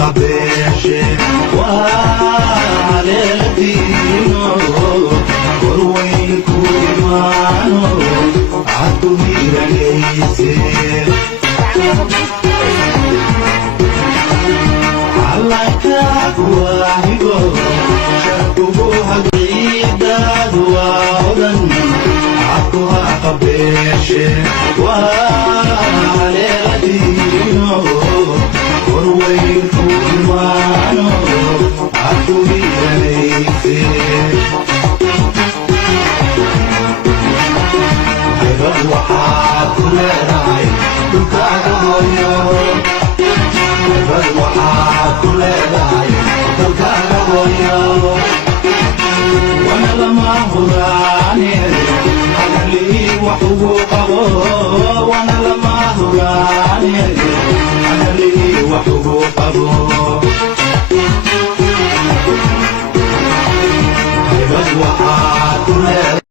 قبيشي والدينو وروين كومانو عدو ميرانيسي عليك واهبو شرطوها بعيداد وعودن عدوها قبيشي والدينو وروين كومانو عدو ميرانيسي waxaad ku leedahay dhulkaaga hooyo waxaad ku leedahay dhulkaaga hooyo wana lama huraane hadalii wax ugu qabo wana lama huraane hadalii wax ugu qabo waxaad ku leedahay